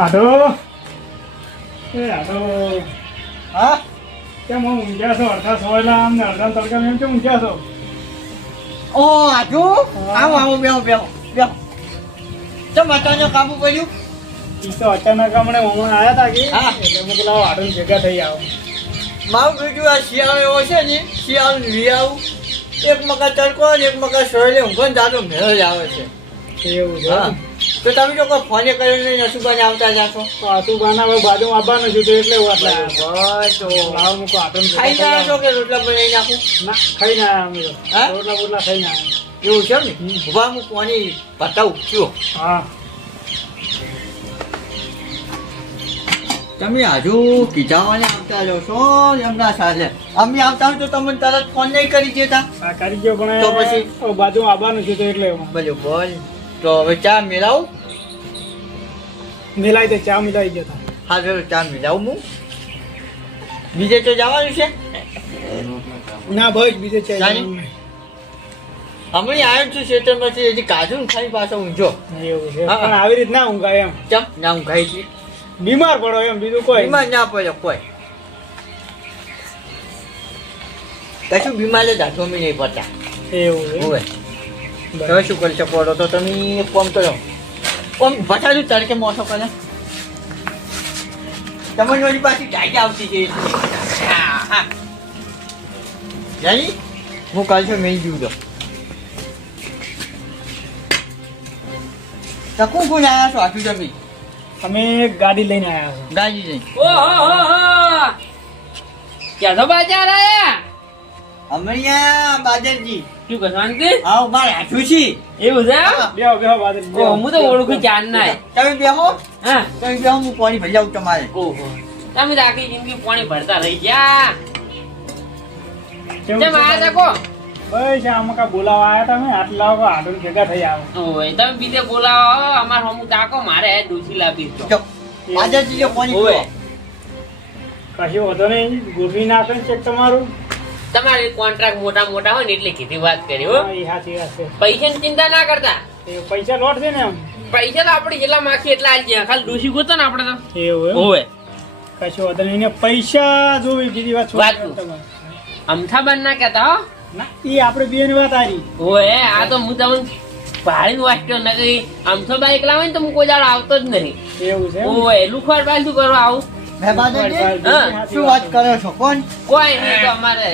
આધો એ આધો હા? કેમ હું ઊંઘ્યા છો? અડધા સોયલા આમ ને અડધા તડકા એમ કેમ ઊંઘ્યા છો? ઓ આજુ આવો આવો બેહો બેહો બેહો. ચમ અચાનક કાબુ પડ્યું? ઈ તો અચાનક હમણાં હમણાં આવ્યા તા કે? હા. એટલે મેં લાવો આધો ભેગા થઈ આવો. મારું બીજું આ શિયાળો એવો છે ને શિયાળો લઈ એક મકા તડકો ને એક મકા સોયલે ઊંઘો ને જાતો મેળ જ આવે છે. એવું છે? તો તમે જો કોઈ ફોને કરીને નસુબાને આવતા જાશો. પાછું બાના બાજુ આવવાનું છું તો એટલે આટલા બસ તો લાવ મૂકો આધો ખાઈ ના છો કે રોટલા બનાવી નાખું? ના ખાઈ ના અમે હા? રોટલા બોટલા ખાઈ ના એવું છે ને? ઊભા હું કોની બતાવું કયો હા. તમે હજુ કીધાવાને આવતા જાઓ છો એમ ના ચાલે અમે આવતા હોય તો તમે તરત ફોન નહીં કરી દેતા. કરી દો પણ તો પછી? બાજુ આવવાનું છે તો એટલે બોલો બોલ તો હવે ચા મિલાવું મિલાઈ દે ચા મિલાઈ દે હા ચલો ચા મિલાવું હું. બીજે તો જવાનું છે? ના ભાઈ બીજે નહીં. હમણાં આવ્યો છું ખેતરમાંથી હજી કાજુ ખાઈ પાછો ઊંચો એવું છે. પણ આવી રીત ના ઊંઘાય એમ. ચમ ના ઊંઘાઈ છે બીમાર પડો એમ બીજું કોઈ. બીમાર ના પડે કોઈ. કશું બીમાર જ હાથો નહીં પડતા. એવું છે. હોય. તમે શું કરી શકો? તો તમે એક કામ કરો. આમ બતાડું તડકે મોસો કરે? તમને મારી પાસે ટાઈટ આવતી છે. હા, હા. હું કાલ છે મેં જીવ દો તો કોણ કોણ આવ્યા છો આખી જમી અમે ગાડી લઈને આવ્યા છો. ગાડી જઈ ઓહો ક્યાં તો બજાર આયા? અમરિયા બાદરજી શું કહો શાંતિ આવો મારે હાથું છે. એવું છે બેહો બેહો બાદલ ઓ હું તો ઓળખું ચાર ના તમે બેહો. હા. તમે બેહો હું પાણી ભરી આવું તમારે. ઓહો. તમે તો આખી જિંદગી પાણી ભરતા રહી ગયા. કેમ આયા તા બસ આમાં કા બોલાવા આવ્યા તમે? આટલા વાગે આડું ભેગા થઈ આવો. ઓય તમે બીજે બોલાવો. અમાર હમુ તાકો મારે હે ડોસી લાવી જો બાદરજી જો પાણી પીવો. કશું વધો નહીં. ગોઠવી નાખે ને ચેક તમારું. તમારે કોન્ટ્રાક્ટ મોટા મોટા હોય ને એટલે કીધી વાત કરી હો પૈસા એ ચિંતા ના કરતા પૈસા લોટ છે ને પૈસા તો આપણે જેટલા માખી એટલા આવી ગયા ખાલી ડોસી ગોતો ને આપણે તો એવું હોય કશું વધો નહીં પૈસા જોવી બીજી વાત વાત અમથાબાન. ના કહેતા હો ના એ આપણે બે ની વાત આવી ઓએ આ તો હું તમને ભાડીને વાંચ્યો નથી આમ તો બાઈક લાવે ને તો હું કોઈ દાડો આવતો જ નહીં એવું છે એમ? ઓય લુખવાડ બાઈ શું કરવા આવું હે શું વાત કરો છો કોણ કોઈ નહીં તો અમારે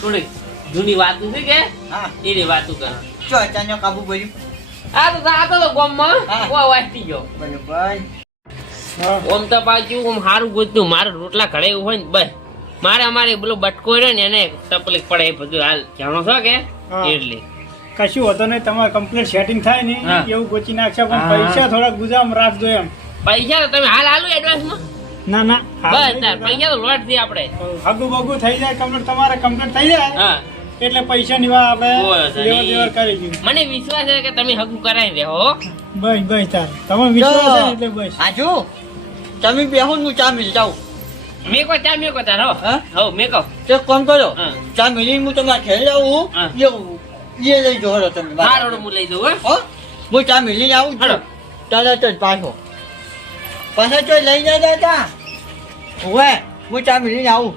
થોડીક જૂની વાતો છે કે? હા. એની વાતો કરો. ચો અચાનક કાબુ પડ્યું? આ તો આ તો ગામમાં. કોઈ વાંચતી ગયો. બરોબર. ઓમ તો પાછું ઓમ હારું ગોતું મારે રોટલા ઘડે એવું હોય ને બસ. મારે અમારે પેલો બટકો રહ્યો ને એને તકલીફ પડે એ બધું હાલ. જાણો છો કે. એટલે. કશું હતો નહીં તમારે કમ્પ્લીટ સેટિંગ થાય ને. એવું ગોચી નાખશે પણ પૈસા થોડા ગુજામ રાખજો એમ. પૈસા તો તમે હાલ હાલો એડવાન્સમાં ના ના બસ તાર પૈસા તો લોટથી આપણે. હગુ બગુ થઈ જાય કમ્પ્લીટ તમારે કમ્પ્લીટ થઈ જાય. હા. એટલે પૈસા ની વાત આપણે લેવડ દેવડ કરી દીધું. મને વિશ્વાસ છે કે તમે હગું કરાવી દેહો બસ બસ તાર. તમે વિશ્વાસ છે એટલે બસ. આજુ તમે બેહો હું ચા મિલ જાઉં. મેકો ચા મેકો તાર હો. હા? હો મેકો. તે કોણ કરો ચા મિલી હું તમારે ઘરે જાઉં. એવું એ લઈ જોડો તમે બાર રોડ હું લઈ દઉં હો. હો? ચા મિલીને આવું. તરત જ પાછો પાછા તો લઈ જાય જતા હવે હું ચા મિલીને આવું.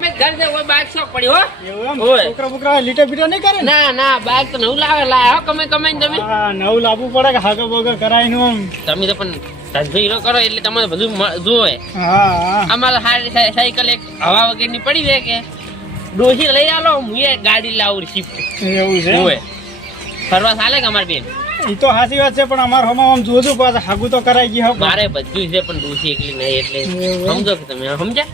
મેં ઘર છે કોઈ બાઇક શોખ પડી હો. એવું એમ? છોકરા બોકરા લીટા બીટા નહીં કરે ના? ના બાઇક તો નવું લાવે લાવે હો કમે કમે તમે. હા નવું લાવવું પડે કે હાગા બગા કરાવીને આમ તમે તો પણ ધંધો કરો એટલે તમારે બધું જોવે હા અમારે હારી સાયકલ એક હવા વગેરેની પડી રહે કે? ડોસી લઈ આલો હું એ ગાડી લાવું શિફ્ટ. એવું છે ફરવા ચાલે કે અમારે બેન? એ તો સાચી વાત છે પણ અમાર હમણાં આમ જોજો પાછા હાગુ તો કરાઈ ગઈ હો. મારે બધું છે પણ ડોસી એકલી નહીં એટલે સમજો કે તમે સમજ્યા?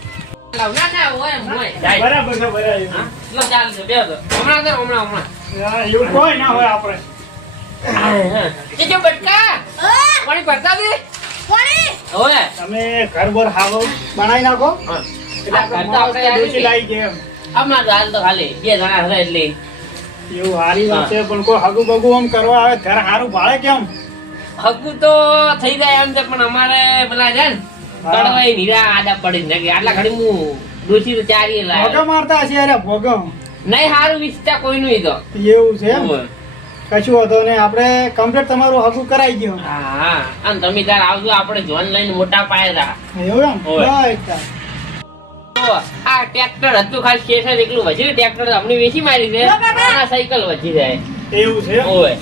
લાવ, ના ના હોય હોય બરાબર છે. બરાબર હા? લો, ચાલશે, બેહો તો. હમણાં કરો, હમણાં હમણાં. એવું કોઈ ના હોય આપણે. એ જો બટકા? પાણી ભરતા દે? હવે? તમે ઘર બર હાવો બનાવી નાખો. એટલે આપણે ઘર તો લાવી દે હાલ ખાલી બે જણા હતા એટલે એવું હારી વાત છે પણ કોઈ હાગુ બગુ આમ કરવા આવે ઘર હારું ભાડે કેમ? હકુ તો થઈ જાય એમ છે પણ અમારે પેલા છે ને કડવાઈ નીરા આડા પડી ને આટલા ઘડી હું ડોસી તો ચારી ભોગા લાવ્યો મારતા હશે અરે ભોગમ. નહીં સારું વિચતા કોઈ નું તો. એવું છે કશું વાંધો નહીં આપણે કમ્પ્લીટ તમારું હગું કરાઈ ગયું. હા અને તમે તાર આવજો આપણે જોન લઈને મોટા પાયે તા. એવું એમ? આ ટ્રેક્ટર હતું ખાલી સ્ટેશન એકલું વધી ટ્રેક્ટર અમને વેચી મારી છે. આ સાયકલ વધી જાય. એવું છે? ઓય.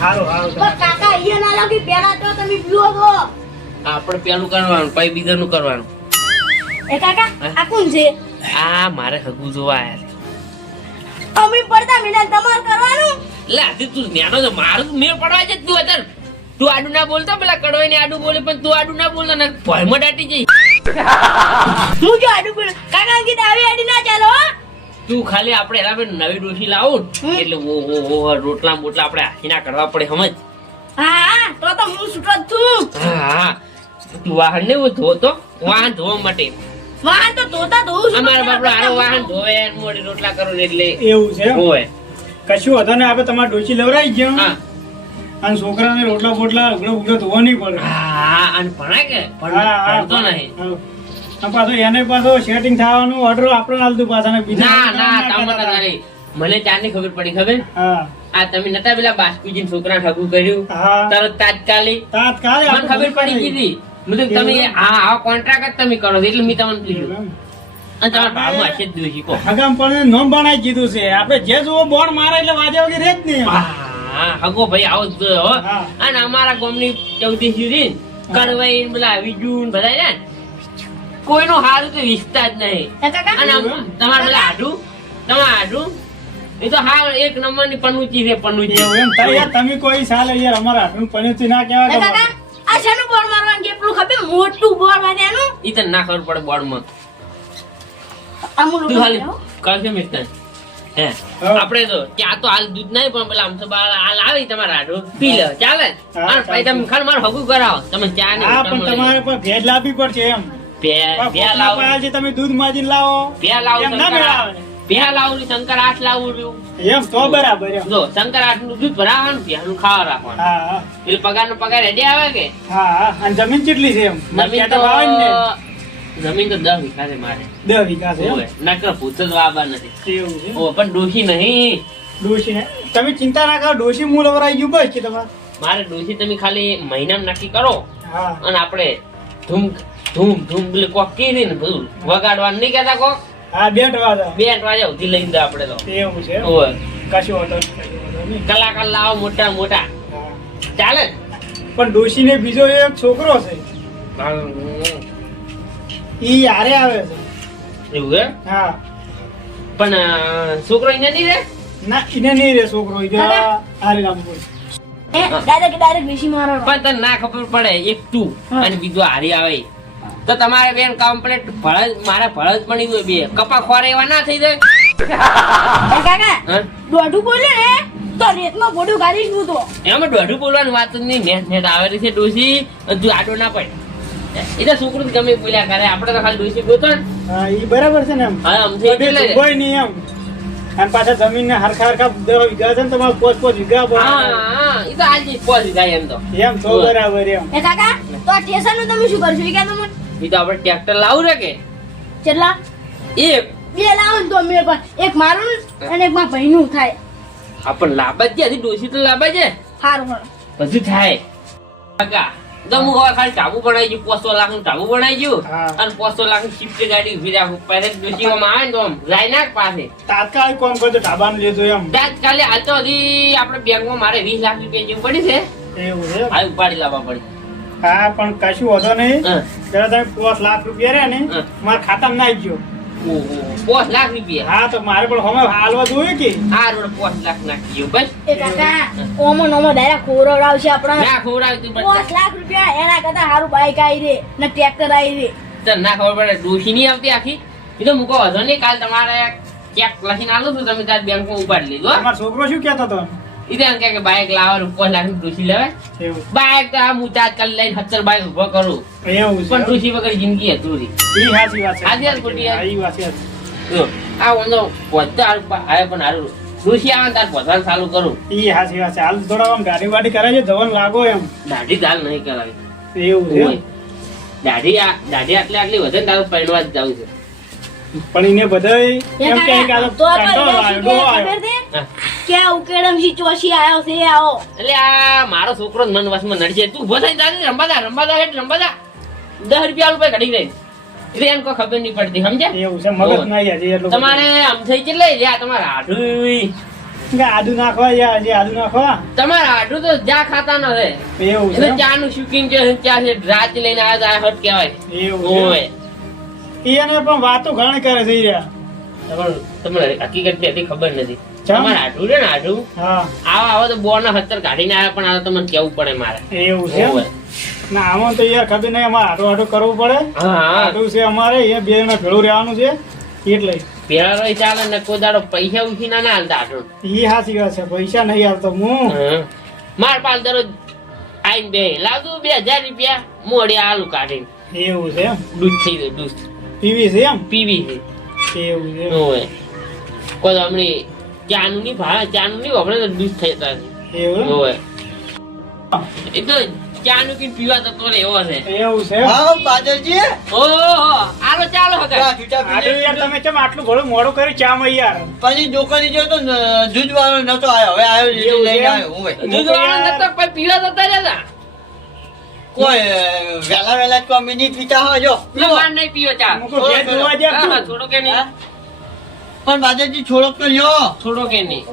સારું સારું કાકા અહીંયા ના લાગી પેલા તો તમે પીવો આપણે પેલું કરવાનું પછી બીજાનું કરવાનું. એ કાકા આ કોણ છે? આ મારે હગું જોવા આયા અમે પડતા મીના તમાર કરવાનું? લે આજે તું ન્યાનો તો મારું મેળ પડવા જ તું અત્યારે. તું આડું ના બોલતો પેલા કડવાઈ ને આડું બોલે પણ તું આડું ના બોલતો ને ભયમાં દાટી જઈ હું જો આડું પડ્યું કાકા કીધું આવી આડી ના ચાલો તું ખાલી આપણે એના પર નવી ડોશી લાવું એટલે ઓ ઓ ઓ રોટલા મોટલા આપણે હાથીના કરવા પડે સમજ? હા તો તો હું છૂટો છું. હા તું વાહન ને ધોતો? વાહન ધોવા માટે. વાહન તો ધોતા ધોઉં છું અમારા બાપડો આરો વાહન ધોવે મોડી રોટલા કરો ને એટલે એવું છે હોય કશું વાંધો નહીં આપણે તમારે ડોશી લવરાઈ ગયો. હા. અને છોકરાને રોટલા બોટલા ઉગડો ઉગડો ધોવા નહીં પડે. હા અને ભણાય કે? હા, હા, ભણતો નહીં. પાછો એને પાછો સેટિંગ થવાનું ઓર્ડર આપણે આલતું પાછા બીજા ના ના. મને ચારની ખબર પડી ખબર? હા. આ તમે નતા પેલા બાસ્કુજી છોકરા ઠગું કર્યું? તરત તાત્કાલિક? તાત્કાલિક મને ખબર પડી ગઈ મેં તમે આ આ કોન્ટ્રાક્ટ જ તમે કરો છો એટલે મેં તમને પૂછ્યું અને તમારા ભાવમાં હશે જ દોષી કો. હગામ પણ નોમ બનાવી દીધું છે. આપણે જે જોવો બોર્ડ મારે એટલે વાજે વગેરે જ નહીં હા હગો ભાઈ આવો જ હો. અને અમારા ગામની ચૌથી સુધી કડવાઈ ને પેલા વિજુ ને બધા ને. કોઈનું હારું તો વિસતા જ નહીં. અને તમારે પેલા હાડું? તમારે હાડું? એ તો હા એક નંબરની પનુચી છે પનુચી. એમ યાર તમે કોઈ સાલ યાર અમારા હાથનું પનીરથી ના કહેવાય કાકા? આ શાનું બોર મારવાનું કેટલું ખબર? મોટું બોર્ડ માર્યાનું ઈ ના ખબર પડે બોર્ડમાં માં તું મિસ્ટર. આપણે તો ત્યાં તો હાલ દૂધ નહીં પણ પેલા આમ તો બાર હાલ આવી તમારા આડું પી લે ચાલે પછી તમે ખાલી મારું હગું કરાવો. તમે ચા ને હા પણ તમારે પણ ભેજ લાવવી પડશે એમ. બે પણ લાવો. તમે દૂધ માજીને લાવો બે લાવું એમ ના શંકર મેળાવે. આઠ. બે લાવું શંકર આઠ લાવું છું. એમ તો બરાબર જો શંકર આઠનું દૂધ ભરાવાનું ખાવા રાખવાનું. એટલે પગાર નો પગાર રેડી આવે કે? હા હા. અને જમીન કેટલી છે એમ? જમીન તો જમીન તો દસ વીઘા છે મારે. દસ વીઘા છે એમ? ઓવે, ભૂત જ વાબા નથી. એવું છે ઓ પણ ડોશી નહીં. ડોશી ને? તમે ચિંતા ના કરો ડોશી મૂળ વરાઈ ગયું બસ કે તમારે? મારે ડોશી તમે ખાલી મહિનામાં નક્કી કરો. હા. અને આપણે ધૂમ ધૂમ ધૂમ પેલી કોક કીધી ને બધું. વગાડવાનું નહીં કહેતા કોક? હા બેટ વાજા બે વાજા ઉધી લઈ દે આપણે તો. એવું છે ઓ કશું હોતો કલાકાર લાવો મોટા મોટા. ચાલે? પણ ડોશી ને બીજો એક છોકરો છે. ઈ હારે આવે છે. એવું હે હા. પણ છોકરો અહીંયા નહીં રે? ના એને નહીં રે છોકરો ઈ આરે ડાયરેક્ટ ડાયરેક્ટ પણ તને ના ખબર પડે એક તું અને બીજું હારી આવે. તો તમારે બેન કમ્પ્લેટ ભળજ મારા ભળજ પડી ગયું બે. કપા ખોરે એવા ના થઈ જાય? કાકા દોઢું બોલ્યો ને તો રેતમાં બોડું ગાડીશ હું તો. એમાં દોઢું બોલવાની વાત નહીં. નેટ નેટ આવેલી છે ડોસી હજુ આડો ના પડે. એ તો છોકરું ગમે બોલ્યા કરે. આપણે તો ખાલી ડોસી ગોતો હા ઈ બરાબર છે ને એમ. હા આમ થઈ બધે એટલે. નહીં એમ. અને પાછા જમીન ને હરખા હરખા દસ વીઘા છે ને તમારે પોચ પોચ વીઘા પડે. હા એ તો આજે પોચ જાય એમ તો. એમ તો બરાબર એમ. એ કાકા તો આ સ્ટેશનનું તમે શું કરશો? એ તમે મને. એ તો આપણે ટ્રેક્ટર લાવું રે કે? કેટલા એક. બે લાવો ને તો મેળ પર એક મારું અને એક મારા ભાઈનું થાય. આપણ લાભ જ છે. હજી ડોસી તો લાભ જ છે સારું પછી બધું થાય. કાકા હું હવે ખાલી ટાબુ બનાવી ગયું પોસો લાખનું બનાવી ગયું અને પોસો લાખની શિફ્ટ ગાડી ઊભી રાખું. પહેલે ડોસીમાં આવે ને તો આમ રાયનાક પાસે. તાત્કાલિક કોમ કરજો ઢાબાનું લેજો એમ. તાત્કાલિક હાલ તો હજી આપણે બેંકમાં મારે વીસ લાખ રૂપિયા જેવું પડી છે. એવું છે હાલ ઉપાડી લાવવા પડી. હા પણ કશું વધો નહીં. હા. જરા તમે પોસ્ટ લાખ રૂપિયા રહ્યા ને મારા ખાતામાં નાખી ગયો ઓહો, પાંચ લાખ રૂપિયા હા તો મારે પણ હવે હાલવા જોયું કે? આ રોડ પાંચ લાખ નાખી બસ એ કાકા ઓમો નોમો ડાયરેક્ટ ખોરવડાવશે આપણા. ના ખવડાવ્યું તું પાંચ લાખ રૂપિયા એના કરતા હારું બાઈક આવી રે ને ટ્રેક્ટર આવી રે. તને ના ખબર પડે ડોશી નહીં આવતી આખી? એ તો મૂકો વાંધો નહીં કાલ તમારે ચેક લખીને આલું છું તમે તાર બેંકમાં ઉપાડી લીધું. તમારો છોકરો શું કહેતો હતો? ઈ એમ કે બાઇક લાવવાનું પાંચ લાખ ડોશી લેવાય. બાઇક તો આ હું તાત્કાલ લઈને સત્તર બાઇક ઊભો કરું. એવું પણ ડોશી વગર જિંદગી અધૂરી. સાચી વાત છે. સાચી ખોટી યાર? વાત છે. જો, આ આવે પણ હારું. ડોશી આવે તાર પહોંચવાનું ચાલુ કરું. એ સાચી વાત છે. હાલ થોડા આમ ગાડી વાડી કરે છે જવાનું લાગો એમ. દાઢી દાલ નહીં કરાવી. એવું છે. દાઢી આ દાઢી આટલી આટલી વધે તારું પહેરવા જ જવું છે. પણ એને બધાય એમ કે તો તો તો કંટાળો એને આવ્યો, શું ડોહો કહે આવ્યો. ખબર છે? હા. ક્યાં ઉકેડમથી ચોસી આવ્યો છે આવો. એટલે આ મારો છોકરો મન વસમાં નડશે. તું ઊભો થઈને જાજે રંબા દા હેઠ રંબા દસ રૂપિયા રૂપિયા ઘડી દે એટલે એને કોઈ ખબર નહીં પડતી સમજ્યા? એવું છે મગજ નહીં હજી એટલું તમારે આમ થઈ કેટલે? લ્યા તમારે આઢું આદુ નાખવા યા હજી આદુ નાખવા. તમારે આઢું તો જા ખાતા ન રે એવું એટલે ચા નું શૂટિંગ છે ચા છે? રાત લઈને આવ્યા હટ કહેવાય. એવું? એને પણ વાતો ઘણી કરે છે ઈ રહ્યા. તમને હકીકતની હતી ખબર નથી? તમારે આઢું છે ને આઢું? હા. આવા આવા તો બોર ના હત્તર કાઢીને આવ્યા પણ આ તમને કેવું પડે મારે. એવું છે ના આમાં તો યાર ખબર નહીં અમારે આટો આટો કરવું પડે. આટું છે અમારે એ બે ને ભેળું રહેવાનું છે. એટલે. પેલા રોય ચાલે ને કોઈ દાડો પૈસા ઉઠી ના ના હાલતા આઢું. એ હાચી વાત છે પૈસા નહીં આવતો હું. હા. માર પાલ દરરોજ આઈને બે. લાવજો બે હજાર રૂપિયા. મોડી આલુ કાઢીને. એવું છે દૂધ થઈ ગયું દૂધ. પીવી છે એમ? પીવી. છે એવું છે કોઈ હમણી ચાનું નહીં ભાવે ચાનું નહીં આપણે તો દૂધ થઈ જતા એવું હોય એ તો ચાનું પીને પીવા તો રહે એવો છે. એવું છે? હા બાદલજી ઓહો આલો ચાલો આ હગા છૂટા યાર તમે કેમ આટલું ઘણું મોડું કર્યું? ચામાં યાર. પછી જોકરી જો તો જૂજવાળો દૂધ વાળો નતો આવ્યો હવે આવ્યો લઈને આવ્યો હું. દૂધ વાળો નતો પણ પીવા જતા જતા કોઈ અ, વહેલા વહેલા તો અમે પીતા હોય જો લો નહીં પીવો ચા. મૂકો ઘેર જોવા જા હા, તું. થોડો કે નહીં પણ બાજાજી થોડોક તો લ્યો. થોડો કે નહીં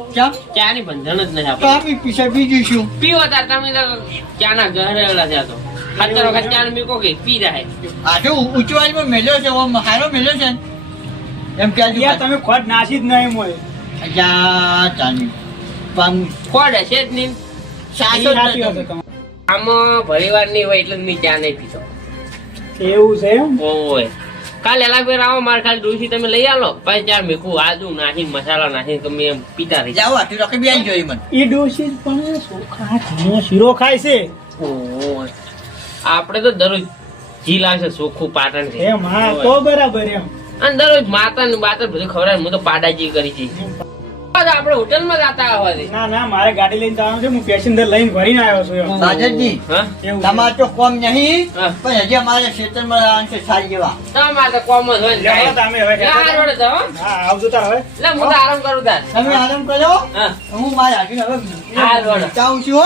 ચા ની બંધન જ નહીં આપણે. અમે બીજું શું? પીવો તાર તમે તો ચા ના ઘરે એવડા તો. ખાતર વખત ચા મીકો કે પી જાય. આ તો ઉચવાળીમાં મેલ્યો છે ઓમ હારો મેલ્યો છે. એમ કે તમે ખોટ નાસી જ નહીં મોય અજા ચાની. ખોડ હશે જ નહીં. સાચી છે તમારી. આમાં ભણીવાર નહીં હોય એટલે મેં ચા નહીં પીતો એવું છે ઓય કાલે એલા ફેર આવો મારે ખાલી ડોસી તમે લઈ આલો? પછી ચાર મીઠું આદુ નાખી મસાલા નાખી તમે એમ પીતા રહી. જાઓ આટલી રોકી બેન જોઈ મને. એ ડોશી પણ ચોખા ઘીનો શીરો ખાય છે. ઓય આપણે તો દરરોજ જી લાવશે ચોખ્ખું પાટણ છે. એમ હા તો બરાબર એમ. અને દરરોજ માતા ને બાતર બધું ખવડાવે હું તો પાડાજી કરી છે આપણે હોટેલમાં જતા આવવા ના ના મારે ગાડી લઈને જવાનું છે. હું પેસેન્જર લઈને ભરીને આવ્યો છું એવું તમારે તો કોમ નહીં પણ હજી અમારે ક્ષેત્રમાં જવાનું છે સારી જેવા તમારે તો કોમ જ હોય તમે હવે તો, હા આવજો તાર હવે. એટલે હું તો આરામ કરું તાર. તમે આરામ કરો. હું. મારે હાજર હવે હા, છું હો.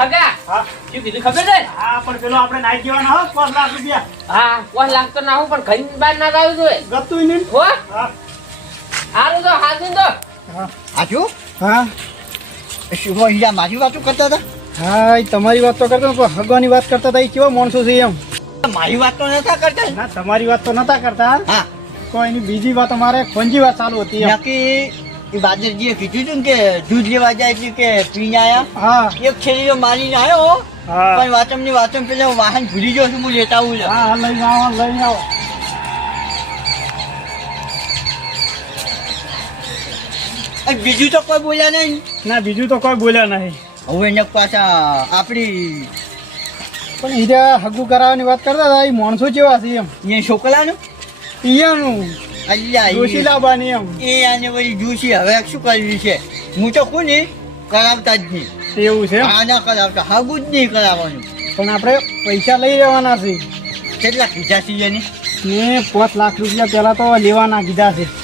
હગા. હા. શું કીધું ખબર છે? હા પણ પેલો આપણે નાઈ જવાના હો પાંચ લાખ રૂપિયા. હા કોઈ લાગતો ના હું પણ ઘણી બાર ના આવ્યું જોઈએ. ગતું નહીં હો? હા. હારું તો હાજર તો. હાજુ હા. શું અહીંયા મારી વાતો કરતા હતા? હા તમારી વાત તો કરતા પણ હગવાની વાત કરતા હતા એ કેવા માણસો છે એમ? મારી વાત તો નતા કરતા? ના તમારી વાત તો નતા કરતા. હા. તો એની બીજી વાત અમારે ખોંજી વાત ચાલુ હતી નક્કી એ બાદરજીએ કીધું હતું ને કે દૂધ લેવા જાય છે કે પીને આયા? હા. એક છેલ્લી મારીને આવ્યો હા. પણ વાતમની વાતમ પેલા વાહન ભૂલી ગયો છું હું લેતા આવું. હા લઈને આવો લઈને આવો. બીજું તો કોઈ બોલ્યા નહીં. ના બીજું તો કોઈ બોલ્યા નહીં. હવે એને પાછા આપણી પણ હીરા હગું કરાવવાની વાત કરતા હતા એ માણસો જેવા છે એમ. એ છોકરાનું? ઈયાનું. અલ્યા જોશી લાવવાની એમ. એ આને વળી જોશી હવે શું કરવી છે? હું તો કોને કરાવતા જ નહીં. એવું છે આના કરાવતા હાગું જ નહીં કરાવવાનું. પણ આપણે પૈસા લઈ લેવાના છે. કેટલા કીધા છે એની? મેં પાંચ લાખ રૂપિયા પહેલાં તો લેવાના કીધા છે.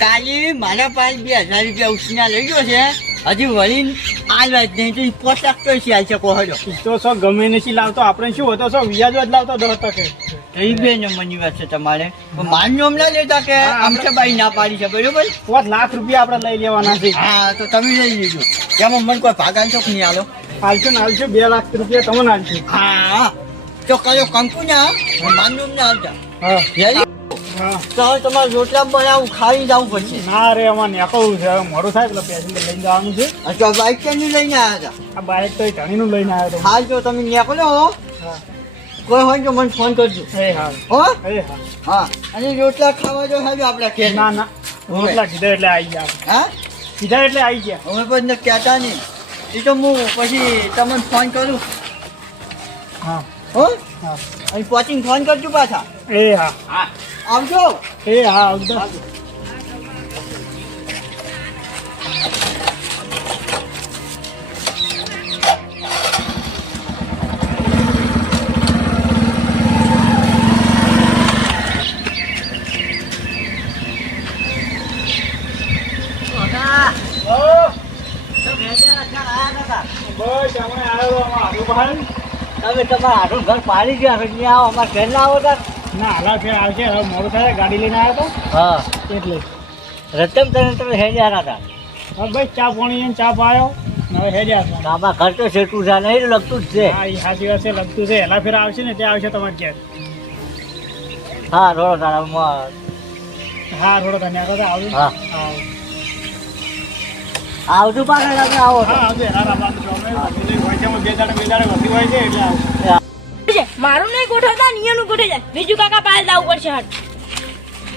કાલે મારા પાસે બે હજાર રૂપિયા ઉછીના લઈ ગયો છે. હજી વળી આ વાત નહીં તો પોશાક તો છે છે શકો હજો તો શું ગમે નથી લાવતો. આપણે શું હતો શું વ્યાજ જ લાવતો દસ ટકે એ બે નંબરની વાત છે તમારે. માન નામ ના લેતા કે આમ આમસે ભાઈ ના પાડી છે બરોબર? પાંચ લાખ રૂપિયા આપણે લઈ લેવાના છે. હા તો તમે લઈ લેજો એમાં મને કોઈ ભાગાન ચોક નહીં આલો? હાલશો ને હાલશો બે લાખ રૂપિયા તમને હાલશે હા તો કયો કંકુ ના માન નામ ના હાલતા હા. હા હવે તમારે રોટલા બનાવું ખાઈ જવું પછી. ના રે અમારે નીકળવું છે. મોડું થાય પેલા પેસેન્જર લઈને જવાનું છે. આ બાઇક બાઈક કેની લઈને આવ્યા આ બાઇક તો ધણીનું લઈને આવ્યો હતા. હાલ જો તમે નીકળો હો. હા. કોઈ હોય તો મને ફોન કરજો. હે હા. હો? એ હા. હા. અને રોટલા ખાવા જો સાહેબ આપણે કે ના ના. રોટલા કીધા એટલે આવી ગયા. હા? કીધા એટલે આવી ગયા. અમે પણ કહેતા નહીં. એ તો હું પછી તમને ફોન કરું. હા. હો? હા. અહીં પહોંચીને ફોન કરજો પાછા. એ હા. હા. આવજો. એ હા આવજો. તમે તમારા હાથું ઘર પાડી ગયા છો નહીં આવો અમારે ઘર ના આવો તાર. ના હાલા ફેર આવશે હવે મોડું થાય ગાડી લઈને આવ્યો હા. તો એટલે. રતમ તને તમે હેડ્યા હતા. બસ ચા પાણી ચા પાયો. હવે હતા. બાબા ખર્ચો સેટું છે નહીં લગતું જ છે. હા એ સાચી વાત છે લગતું છે. હેલા ફેર આવશે ને ત્યાં આવશે તમારે ઘેર. હા રોડો તારા હા થોડો ધન્યવાદ આવજો. હા. હા. આવજો પાછા આવો હા આવજો હા રામ રામ છે બે દાડે બે દાડે વધી હોય છે એટલે આવશે છે. મારું નહીં ગોઠવતા નિયનું ગોઠવી જાય બીજું કાકા પાસે લાવવું પડશે હટ